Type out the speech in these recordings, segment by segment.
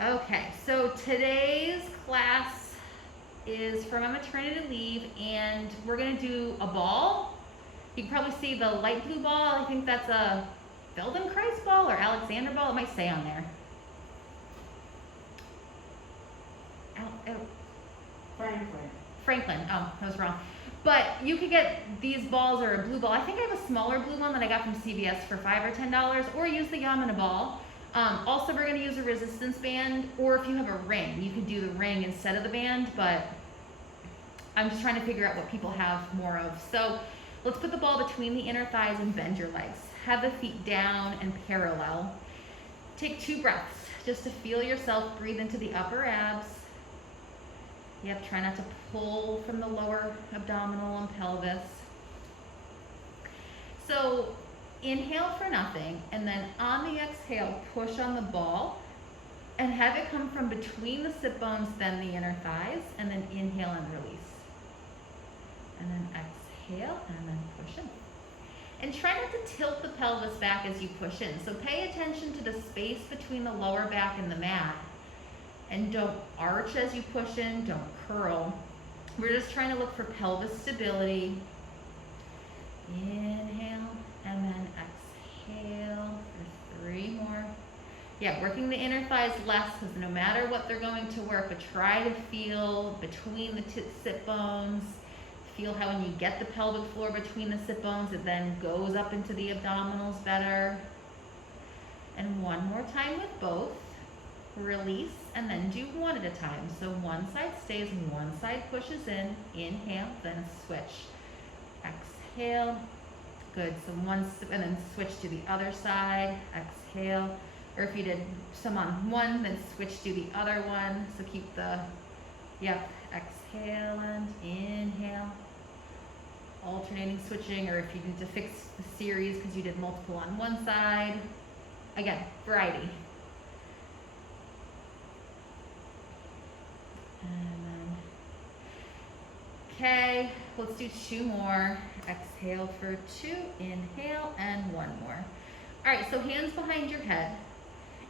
Okay, so today's class is from a maternity leave, and we're gonna do a ball. You can probably see the light blue ball. I think that's a Feldenkrais ball or Alexander ball. It might say on there. Franklin. Franklin. Oh, I was wrong. But you could get these balls or a blue ball. I think I have a smaller blue one that I got from CVS for $5 or $10, or use the Yamuna ball. Also, we're going to use a resistance band, or if you have a ring, you could do the ring instead of the band, but I'm just trying to figure out what people have more of. So let's put the ball between the inner thighs and bend your legs. Have the feet down and parallel. Take 2 breaths just to feel yourself breathe into the upper abs. Yep, try not to pull from the lower abdominal and pelvis. So inhale for nothing, and then on the exhale, push on the ball and have it come from between the sit bones, then the inner thighs, and then inhale and release. And then exhale, and then push in. And try not to tilt the pelvis back as you push in. So pay attention to the space between the lower back and the mat. And don't arch as you push in, don't curl. We're just trying to look for pelvis stability. Inhale, and then exhale for 3 more. Yeah, working the inner thighs less, because no matter what they're going to work, but try to feel between the sit bones. Feel how when you get the pelvic floor between the sit bones, it then goes up into the abdominals better. And one more time with both. Release, and then do one at a time. So one side stays, one side pushes in. Inhale, then switch. Exhale. Good. So and then switch to the other side. Exhale. Or if you did some on one, then switch to the other one. So keep the, exhale and inhale. Alternating, switching, or if you need to fix the series because you did multiple on one side. Again, variety. And then, okay, let's do 2 more. Exhale for 2, inhale, and 1 more. All right, so hands behind your head.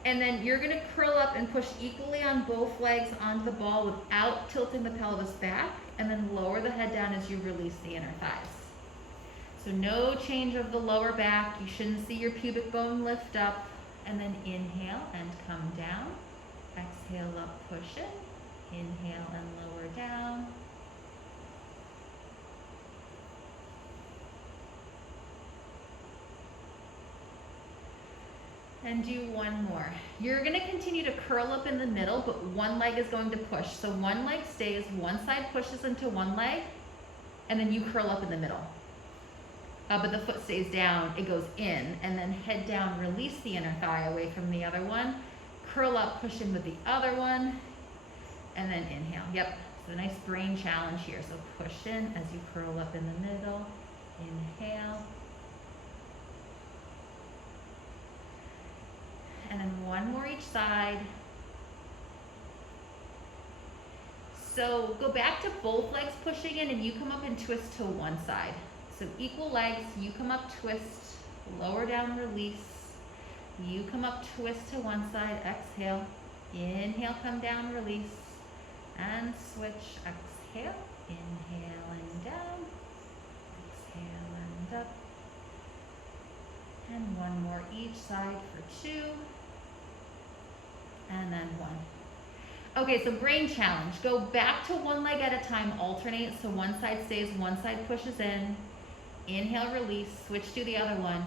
And then you're gonna curl up and push equally on both legs onto the ball without tilting the pelvis back, and then lower the head down as you release the inner thighs. So no change of the lower back. You shouldn't see your pubic bone lift up. And then inhale and come down. Exhale up, push it. Inhale and lower down. And do 1 more. You're gonna continue to curl up in the middle, but one leg is going to push. So one leg stays, one side pushes into one leg, and then you curl up in the middle. But the foot stays down, it goes in, and then head down, release the inner thigh away from the other one. Curl up, push in with the other one. And then inhale. Yep, so a nice brain challenge here. So push in as you curl up in the middle. Inhale. And then 1 more each side. So go back to both legs pushing in, and you come up and twist to one side. So equal legs, you come up, twist, lower down, release. You come up, twist to one side, exhale. Inhale, come down, release. And switch, exhale, inhale and down, exhale and up, and 1 more each side for 2, and then 1. Okay, so brain challenge. Go back to one leg at a time, alternate, so one side stays, one side pushes in. Inhale, release, switch to the other one.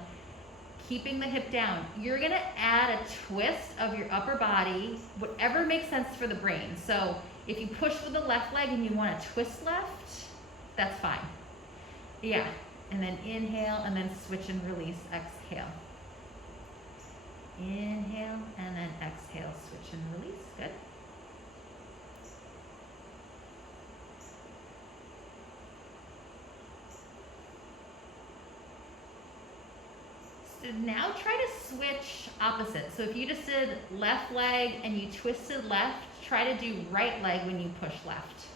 Keeping the hip down. You're gonna add a twist of your upper body, whatever makes sense for the brain. So if you push with the left leg and you want to twist left, that's fine. Yeah, and then inhale, and then switch and release, exhale. Inhale, and then exhale, switch and release, good. So now try to switch opposite. So if you just did left leg and you twisted left, try to do right leg when you push left.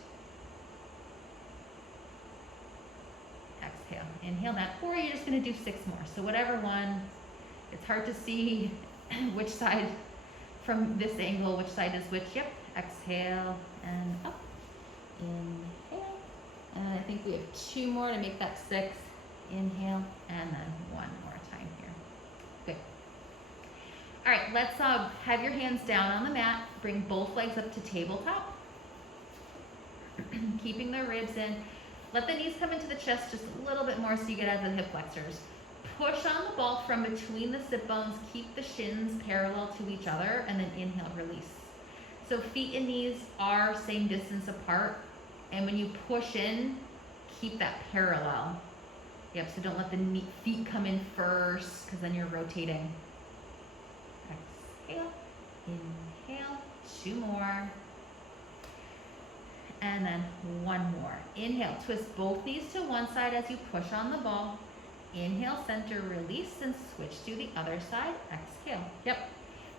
Exhale, inhale that, or you're just gonna do 6 more. So whatever one, it's hard to see which side from this angle, which side is which. Yep, exhale and up, inhale. And I think we have 2 more to make that 6. Inhale, and then 1 more time here. Good. All right, let's have your hands down on the mat. Bring both legs up to tabletop. Keeping the ribs in. Let the knees come into the chest just a little bit more so you get out of the hip flexors. Push on the ball from between the sit bones. Keep the shins parallel to each other, and then inhale, release. So feet and knees are same distance apart, and when you push in, keep that parallel. Yep, so don't let the feet come in first, because then you're rotating. Exhale, inhale, 2 more. And then 1 more. Inhale, twist both knees to one side as you push on the ball. Inhale, center, release, and switch to the other side. Exhale. Yep.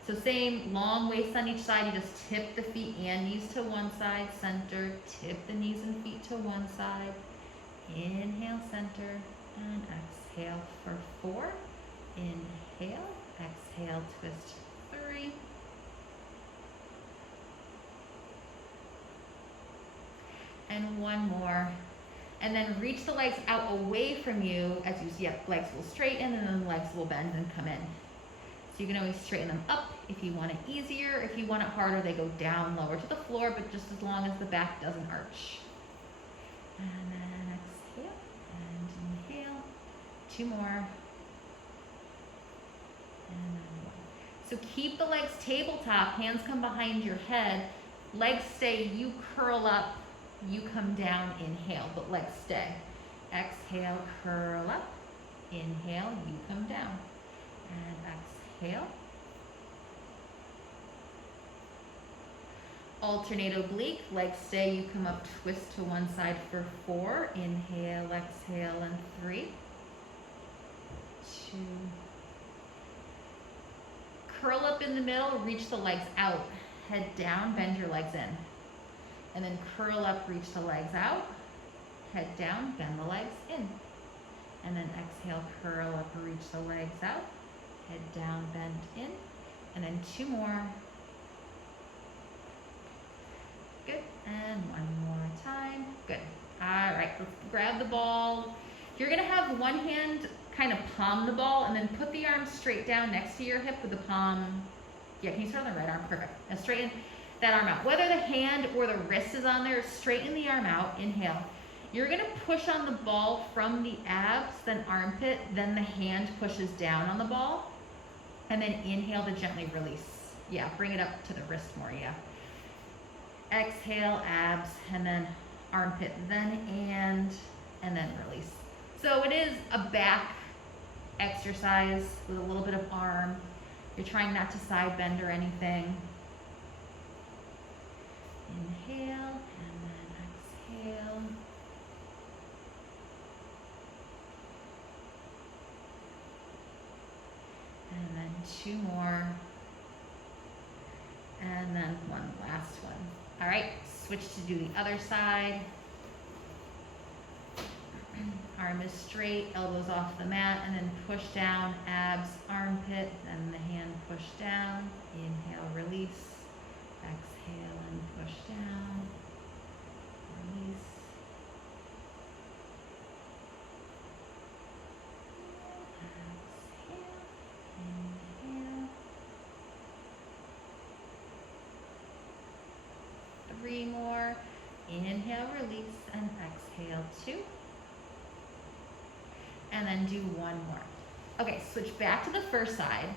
So same, long waist on each side. You just tip the feet and knees to one side, center, tip the knees and feet to one side. Inhale, center, and exhale for 4. Inhale, exhale, twist 3. And 1 more. And then reach the legs out away from you as you see, yep, legs will straighten and then the legs will bend and come in. So you can always straighten them up if you want it easier. If you want it harder, they go down lower to the floor, but just as long as the back doesn't arch. And then exhale and inhale. 2 more. And then 1. So keep the legs tabletop, hands come behind your head, legs stay, you curl up, you come down, inhale, but legs stay. Exhale, curl up, inhale, you come down. And exhale. Alternate oblique, legs stay, you come up, twist to one side for 4. Inhale, exhale, and 3. 2. Curl up in the middle, reach the legs out. Head down, bend your legs in. And then curl up, reach the legs out. Head down, bend the legs in. And then exhale, curl up, reach the legs out. Head down, bend in. And then 2 more. Good. And 1 more time. Good. All right, let's grab the ball. You're gonna have one hand kind of palm the ball and then put the arm straight down next to your hip with the palm. Yeah, can you start on the right arm? Perfect. Now straighten that arm out. Whether the hand or the wrist is on there, straighten the arm out. Inhale. You're gonna push on the ball from the abs, then armpit, then the hand pushes down on the ball. And then inhale to gently release. Yeah, bring it up to the wrist more, yeah. Exhale, abs, and then armpit, then and then release. So it is a back exercise with a little bit of arm. You're trying not to side bend or anything. Inhale, and then exhale. And then 2 more. And then 1 last one. All right, switch to do the other side. Arm is straight, elbows off the mat, and then push down, abs, armpit, and the hand push down. Inhale, release. Exhale and push down. Release. Exhale. Inhale. 3 more. Inhale, release, and exhale 2. And then do 1 more. Okay, switch back to the first side.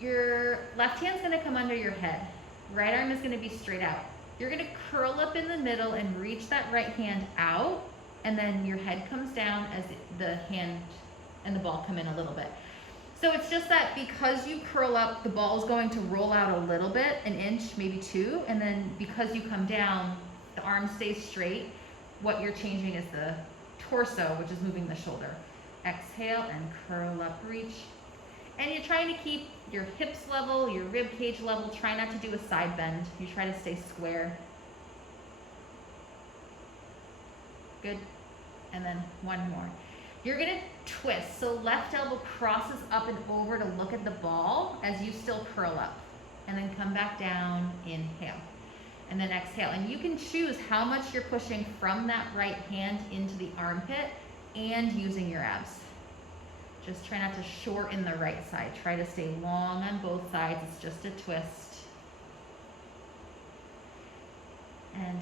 Your left hand's gonna come under your head. Right arm is gonna be straight out. You're gonna curl up in the middle and reach that right hand out, and then your head comes down as the hand and the ball come in a little bit. So it's just that because you curl up, the ball is going to roll out a little bit, an inch, maybe 2, and then because you come down, the arm stays straight. What you're changing is the torso, which is moving the shoulder. Exhale and curl up, reach. And you're trying to keep your hips level, your rib cage level. Try not to do a side bend. You try to stay square. Good. And then 1 more. You're gonna twist. So left elbow crosses up and over to look at the ball as you still curl up. and then come back down, inhale, and then exhale. And you can choose how much you're pushing from that right hand into the armpit and using your abs. Just try not to shorten the right side. Try to stay long on both sides. It's just a twist. And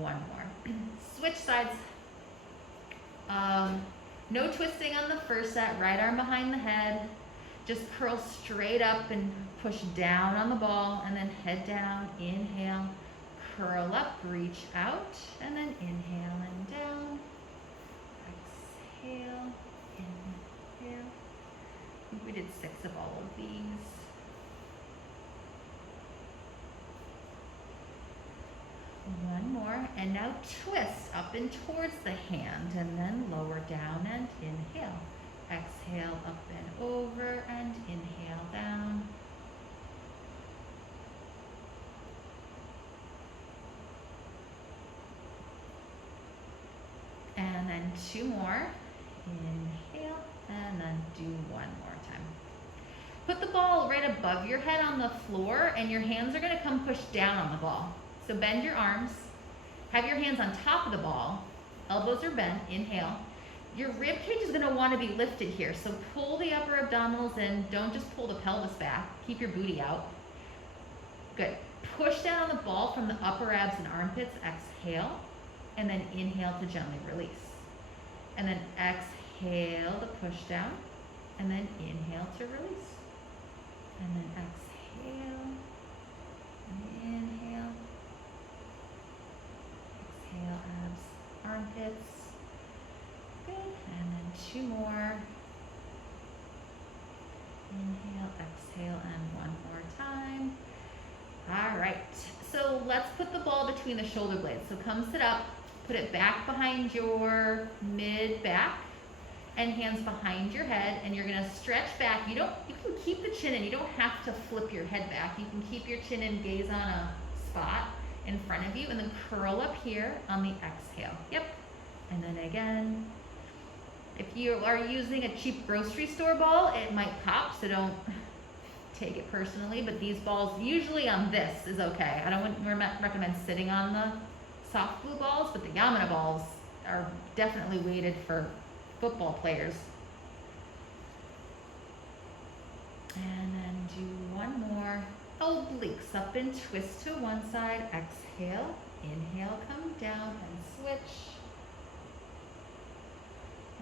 one more. Switch sides. No twisting on the first set. Right arm behind the head. Just curl straight up and push down on the ball, and then head down, inhale, curl up, reach out, and then inhale and down. Exhale, inhale. I think we did 6 of all of these. One more, and now twist up and towards the hand, and then lower down and inhale. Exhale, up and over, and inhale down. And then 2 more. Inhale, and then do 1 more time. Put the ball right above your head on the floor, and your hands are going to come push down on the ball. So bend your arms. Have your hands on top of the ball. Elbows are bent. Inhale. Your rib cage is going to want to be lifted here. So pull the upper abdominals in. Don't just pull the pelvis back. Keep your booty out. Good. Push down on the ball from the upper abs and armpits. Exhale. And then inhale to gently release. And then exhale to push down. And then inhale to release. And then exhale. And inhale. Exhale, abs, armpits. Good. And then 2 more. Inhale, exhale, and 1 more time. All right. So let's put the ball between the shoulder blades. So come sit up, put it back behind your mid-back, and hands behind your head, and you're gonna stretch back. You can keep the chin in. You don't have to flip your head back. You can keep your chin in, gaze on a spot in front of you, and then curl up here on the exhale. Yep. And then again. If you are using a cheap grocery store ball, it might pop, so don't take it personally, but these balls, usually on this is okay. I don't recommend sitting on the soft glue balls, but the Yamana balls are definitely weighted for football players. And then do 1 more. Obliques up and twist to one side. Exhale, inhale, come down and switch.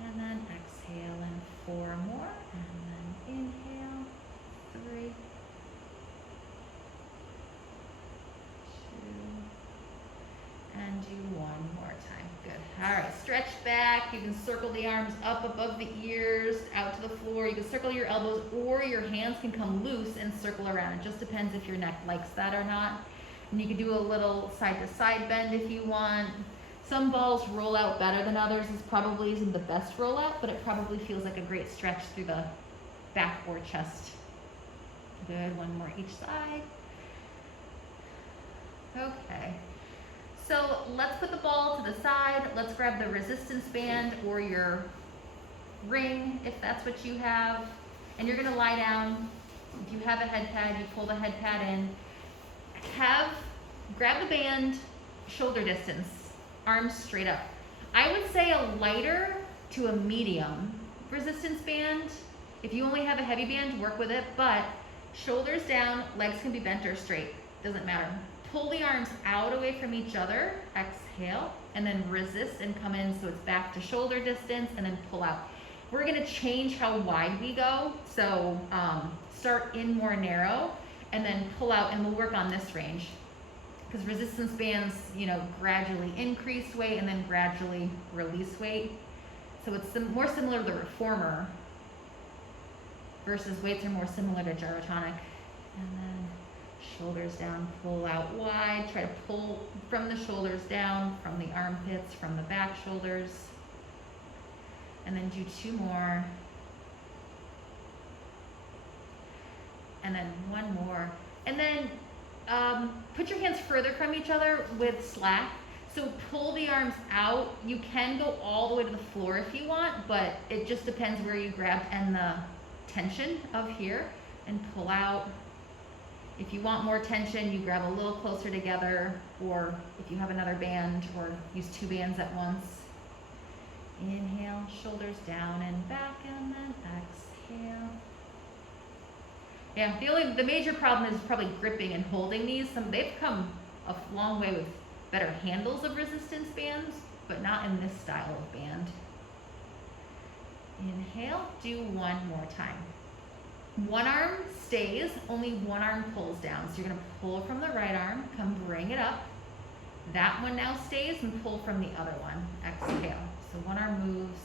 And then exhale and 4 more. And then inhale, 3, 2, and do 1 more time. Good. All right, stretch back. You can circle the arms up above the ears, out to the floor. You can circle your elbows, or your hands can come loose and circle around. It just depends if your neck likes that or not. And you can do a little side-to-side bend if you want. Some balls roll out better than others. This probably isn't the best rollout, but it probably feels like a great stretch through the back or chest. Good, 1 more each side. Okay. So let's put the ball to the side. Let's grab the resistance band or your ring, if that's what you have. And you're gonna lie down. If you have a head pad, you pull the head pad in. Grab the band, shoulder distance, arms straight up. I would say a lighter to a medium resistance band. If you only have a heavy band, work with it, but shoulders down, legs can be bent or straight, doesn't matter. Pull the arms out away from each other, exhale, and then resist and come in so it's back to shoulder distance, and then pull out. We're gonna change how wide we go, so start in more narrow, and then pull out, and we'll work on this range. Because resistance bands, gradually increase weight and then gradually release weight. So it's more similar to the reformer versus weights are more similar to gyrotonic. And then shoulders down, pull out wide. Try to pull from the shoulders down, from the armpits, from the back shoulders. And then do 2 more. And then 1 more. And then put your hands further from each other with slack. So pull the arms out. You can go all the way to the floor if you want, but it just depends where you grab and the tension of here, and pull out. If you want more tension, you grab a little closer together, or if you have another band, or use 2 bands at once. Inhale, shoulders down and back, and then exhale. Yeah, the major problem is probably gripping and holding these. They've come a long way with better handles of resistance bands, but not in this style of band. Inhale, do 1 more time. One arm stays, only one arm pulls down. So you're gonna pull from the right arm, come bring it up. That one now stays and pull from the other one. Exhale. So one arm moves,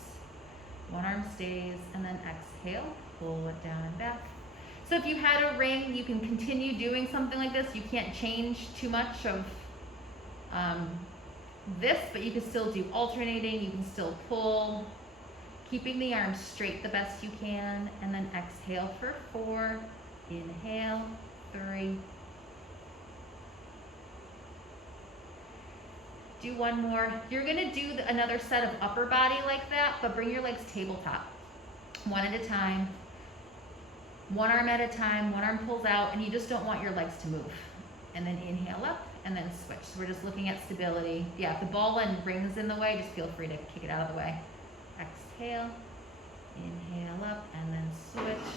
one arm stays, and then exhale, pull it down and back. So if you had a ring, you can continue doing something like this. You can't change too much of this, but you can still do alternating, you can still pull, keeping the arms straight the best you can, and then exhale for 4, inhale, 3. Do 1 more. You're gonna do another set of upper body like that, but bring your legs tabletop. 1 at a time, 1 arm at a time, 1 arm pulls out, and you just don't want your legs to move. And then inhale up, and then switch. So we're just looking at stability. Yeah, if the ball and ring's in the way, just feel free to kick it out of the way. Exhale, inhale up, and then switch.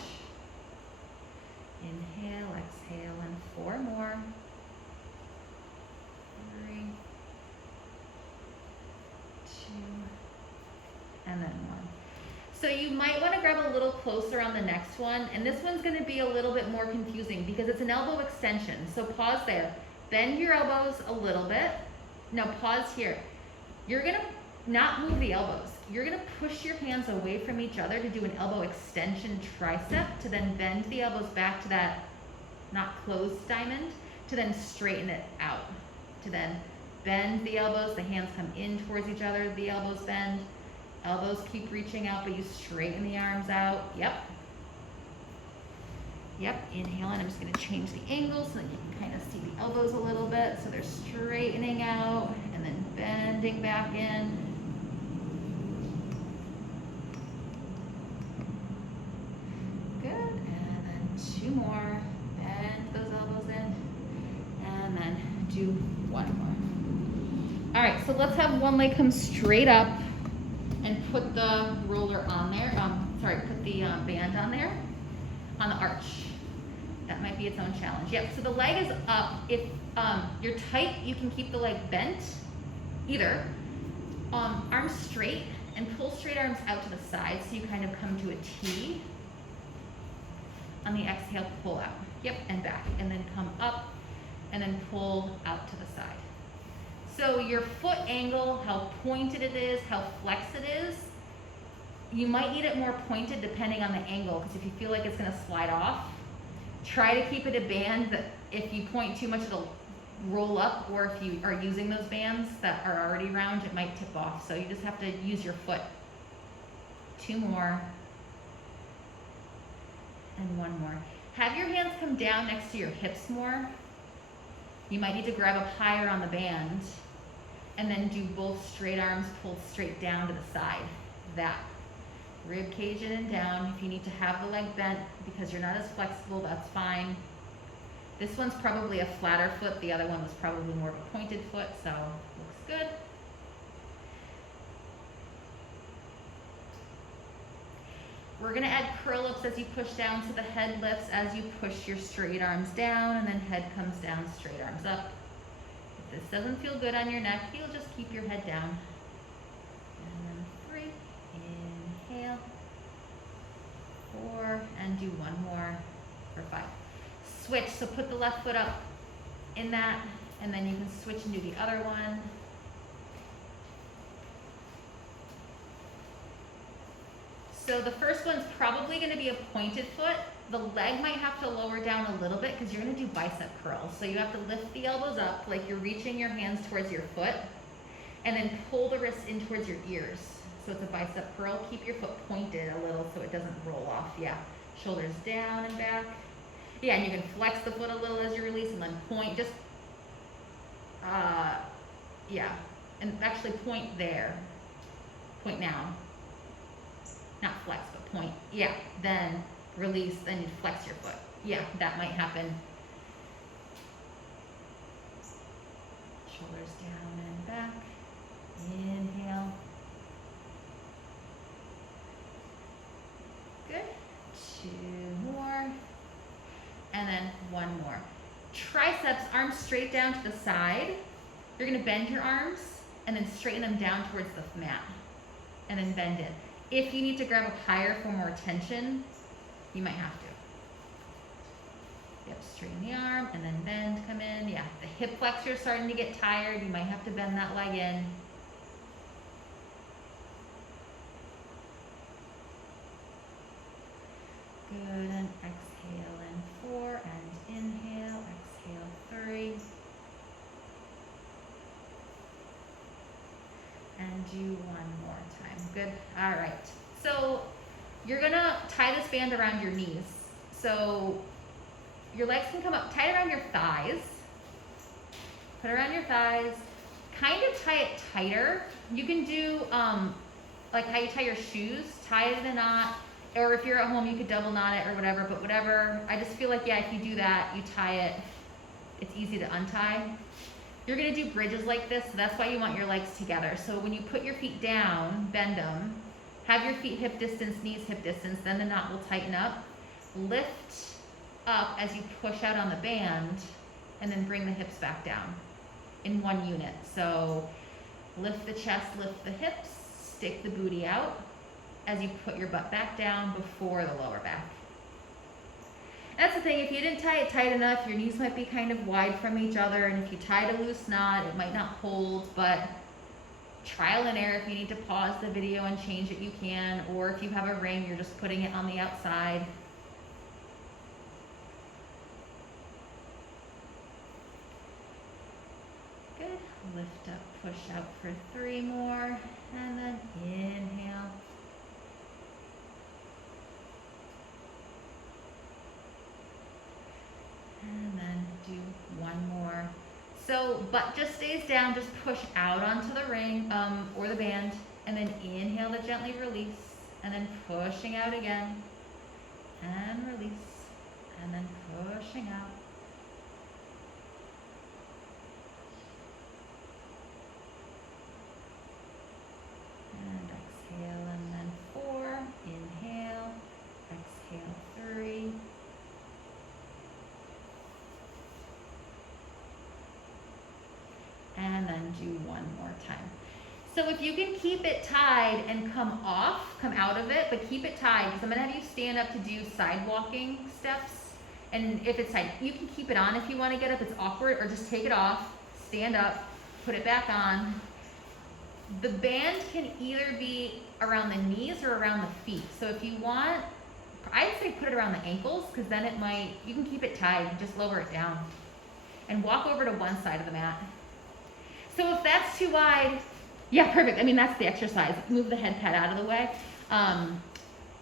Inhale, exhale, and 4 more. 3, 2, and then 1. So you might want to grab a little closer on the next one, and this one's going to be a little bit more confusing because it's an elbow extension. So pause there. Bend your elbows a little bit. Now pause here. You're going to not move the elbows. You're going to push your hands away from each other to do an elbow extension tricep, to then bend the elbows back to that not closed diamond, to then straighten it out, to then bend the elbows, the hands come in towards each other, the elbows bend, elbows keep reaching out, but you straighten the arms out. Yep. Inhale, and I'm just going to change the angle so that you can kind of see the elbows a little bit. So they're straightening out and then bending back in. Good. And then 2 more. Bend those elbows in. And then do 1 more. All right, so let's have one leg come straight up and put the roller on there. Put the band on there, on the arch. That might be its own challenge. Yep, so the leg is up. If you're tight, you can keep the leg bent, either. Arms straight, and pull straight arms out to the side so you kind of come to a T. On the exhale, pull out. Yep, and back, and then come up, and then pull out to the side. So your foot angle, how pointed it is, how flexed it is, you might need it more pointed depending on the angle, because if you feel like it's going to slide off, try to keep it a band that if you point too much, it'll roll up, or if you are using those bands that are already round, it might tip off. So you just have to use your foot. 2 more, and 1 more. Have your hands come down next to your hips more. You might need to grab up higher on the band, and then do both straight arms pulled straight down to the side. That. Rib cage in and down. If you need to have the leg bent because you're not as flexible, that's fine. This one's probably a flatter foot. The other one was probably more of a pointed foot, so looks good. We're gonna add curl ups as you push down, so the head lifts as you push your straight arms down, and then head comes down, straight arms up. If this doesn't feel good on your neck, you'll just keep your head down. And then 3, inhale, 4, and do 1 more for 5. Switch, so put the left foot up in that, and then you can switch and do the other one. So the first one's probably going to be a pointed foot. The leg might have to lower down a little bit because you're going to do bicep curls. So you have to lift the elbows up like you're reaching your hands towards your foot, and then pull the wrists in towards your ears. So it's a bicep curl. Keep your foot pointed a little so it doesn't roll off. Yeah, shoulders down and back. Yeah, and you can flex the foot a little as you release, and then point. Just, yeah, and actually point there. Point now. Not flex, but point. Yeah, then release, then you flex your foot. Yeah, that might happen. Shoulders down and back. Inhale. Good. 2 more. And then 1 more. Triceps, arms straight down to the side. You're gonna bend your arms and then straighten them down towards the mat. And then bend it. If you need to grab up higher for more tension, you might have to. Yep, straighten the arm and then bend, come in. Yeah, the hip flexor is starting to get tired. You might have to bend that leg in. Good, and exhale in 4, and inhale, exhale 3. And do 1 more time. Good, all right. So you're gonna tie this band around your knees. So your legs can come up, tie it around your thighs. Put it around your thighs. Kind of tie it tighter. You can do like how you tie your shoes, tie it in a knot. Or if you're at home, you could double knot it or whatever, but whatever. I just feel like, yeah, if you do that, you tie it, it's easy to untie. You're gonna do bridges like this, so that's why you want your legs together. So when you put your feet down, bend them, have your feet hip distance, knees hip distance, then the knot will tighten up. Lift up as you push out on the band, and then bring the hips back down in 1 unit. So lift the chest, lift the hips, stick the booty out as you put your butt back down before the lower back. That's the thing, if you didn't tie it tight enough, your knees might be kind of wide from each other, and if you tied a loose knot, it might not hold, but trial and error. If you need to pause the video and change it, you can, or if you have a ring, you're just putting it on the outside. Good, lift up, push out for 3 more, and then inhale. And then do 1 more. So butt just stays down, just push out onto the ring or the band, and then inhale to gently release, and then pushing out again, and release, and then pushing out. And exhale, and then 4, inhale, exhale 3. And then do 1 more time. So if you can keep it tied and come out of it, but keep it tied, because I'm gonna have you stand up to do side walking steps. And if it's tight, you can keep it on if you wanna get up, it's awkward, or just take it off, stand up, put it back on. The band can either be around the knees or around the feet. So if you want, I'd say put it around the ankles, because then you can keep it tied, just lower it down. And walk over to one side of the mat. So if that's too wide, yeah, perfect. I mean, that's the exercise. Move the head pad out of the way.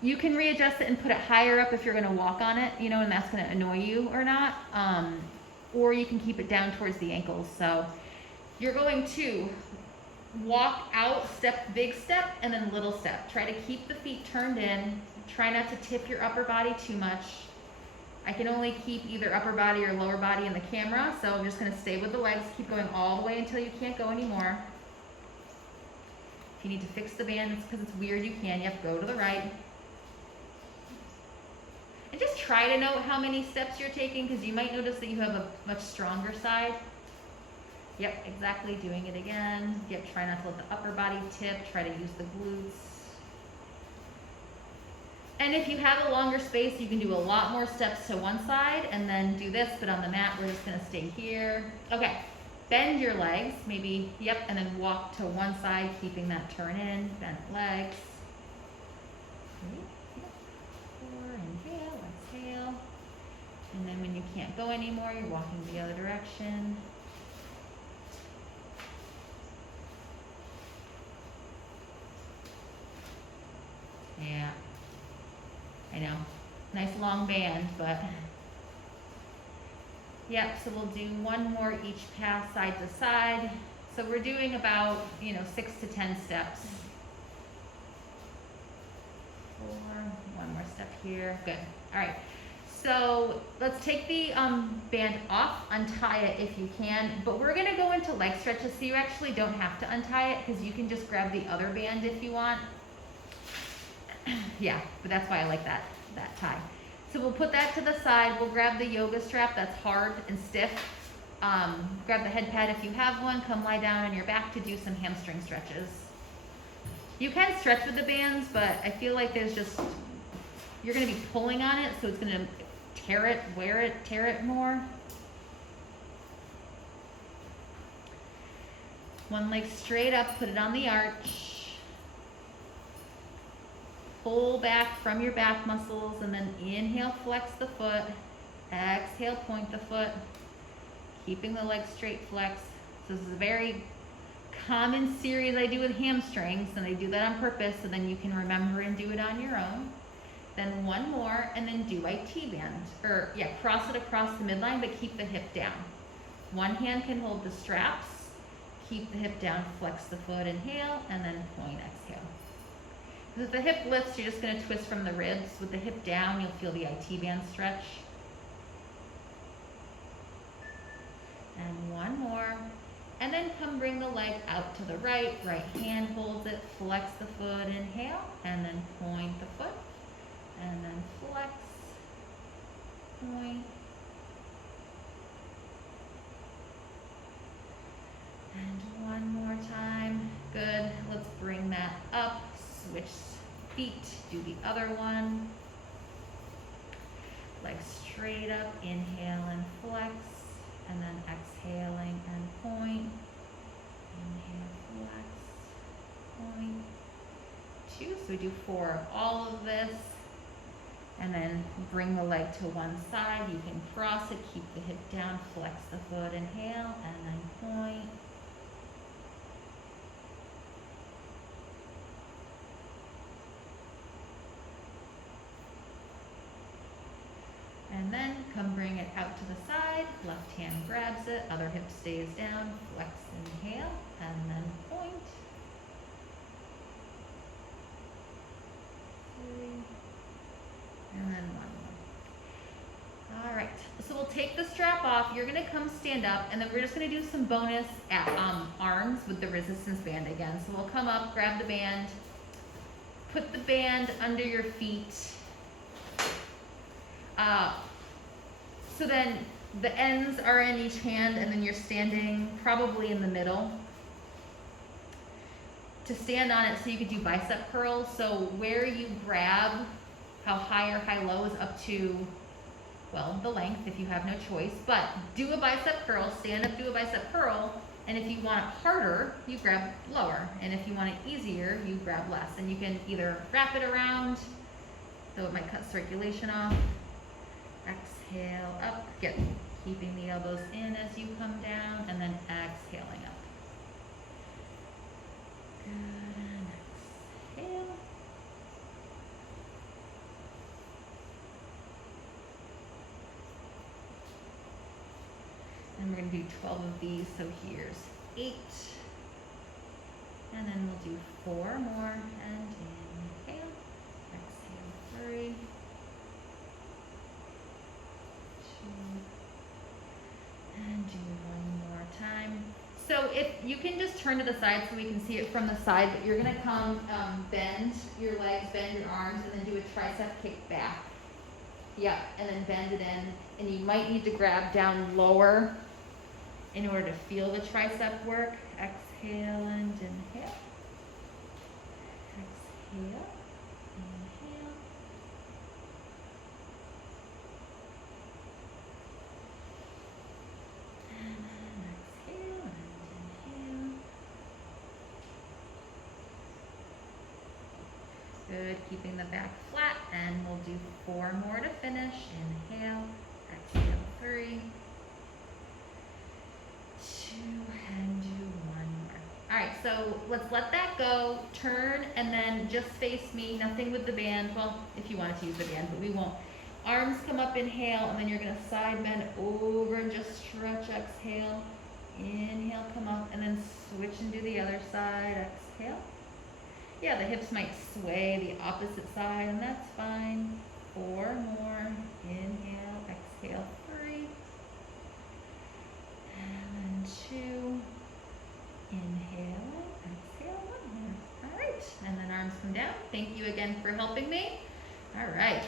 You can readjust it and put it higher up if you're gonna walk on it, you know, and that's gonna annoy you or not. Or you can keep it down towards the ankles. So you're going to walk out, big step, and then little step. Try to keep the feet turned in. Try not to tip your upper body too much. I can only keep either upper body or lower body in the camera, so I'm just gonna stay with the legs, keep going all the way until you can't go anymore. If you need to fix the band, it's because it's weird, you can. You have to go to the right. And just try to note how many steps you're taking, because you might notice that you have a much stronger side. Yep, exactly, doing it again. Yep, try not to let the upper body tip, try to use the glutes. And if you have a longer space, you can do a lot more steps to one side and then do this, but on the mat, we're just gonna stay here. Okay, bend your legs, maybe, yep, and then walk to one side, keeping that turn in, bent legs. Inhale, exhale. And then when you can't go anymore, you're walking the other direction. Yeah. I know, nice long band, but yep, so we'll do 1 more each pass side to side. So we're doing about, 6 to 10 steps. 4, 1 more step here, good. All right, So let's take the band off, untie it if you can, but we're gonna go into leg stretches so you actually don't have to untie it because you can just grab the other band if you want. Yeah, but that's why I like that tie. So we'll put that to the side. We'll grab the yoga strap that's hard and stiff. Grab the head pad if you have one. Come lie down on your back to do some hamstring stretches. You can stretch with the bands, but I feel like you're gonna be pulling on it, so it's gonna tear it more. One leg straight up, put it on the arch. Pull back from your back muscles and then inhale, flex the foot. Exhale, point the foot. Keeping the leg straight, flex. So this is a very common series I do with hamstrings, and I do that on purpose so then you can remember and do it on your own. Then one more, and then do IT band. Cross it across the midline, but keep the hip down. One hand can hold the straps. Keep the hip down, flex the foot, inhale, and then point, exhale. If the hip lifts, you're just going to twist from the ribs. With the hip down, you'll feel the IT band stretch. And one more. And then come bring the leg out to the right. Right hand holds it. Flex the foot, inhale, and then point the foot. And then flex, point. And one more time. Good. Let's bring that up. Switch feet, do the other one. Legs straight up, inhale and flex, and then exhaling and point. Inhale, flex, point. 2, so we do 4 of all of this. And then bring the leg to one side. You can cross it, keep the hip down, flex the foot, inhale, and then point. And then come bring it out to the side. Left hand grabs it, other hip stays down. Flex, inhale, and then point. 3. And then one more. All right, so we'll take the strap off. You're gonna come stand up, and then we're just gonna do some bonus arms with the resistance band again. So we'll come up, grab the band, put the band under your feet. So then the ends are in each hand, and then you're standing probably in the middle. To stand on it so you could do bicep curls. So where you grab, how high or high-low is up to, well, the length if you have no choice. But do a bicep curl, stand up, do a bicep curl, and if you want it harder, you grab lower. And if you want it easier, you grab less. And you can either wrap it around, so it might cut circulation off. Exhale up, keeping the elbows in as you come down, and then exhaling up. Good, and exhale. And we're going to do 12 of these, so here's 8. And then we'll do 4 more, and inhale, exhale, 3. And do one more time. So if you can just turn to the side so we can see it from the side, but you're gonna come bend your legs, bend your arms, and then do a tricep kick back. Yeah, and then bend it in. And you might need to grab down lower in order to feel the tricep work. Exhale and inhale. Exhale. Inhale. And then exhale and inhale. Good, keeping the back flat, and we'll do 4 more to finish. Inhale, exhale, 3, 2, and do 1 more. All right, so let's let that go, turn, and then just face me, nothing with the band. Well, if you wanted to use the band, but we won't. Arms come up, inhale, and then you're gonna side bend over and just stretch, exhale. Inhale, come up, and then switch and do the other side, exhale. Yeah, the hips might sway the opposite side, and that's fine. 4 more. Inhale, exhale, 3. And then 2. Inhale, exhale, 1 more. All right, and then arms come down. Thank you again for helping me. All right,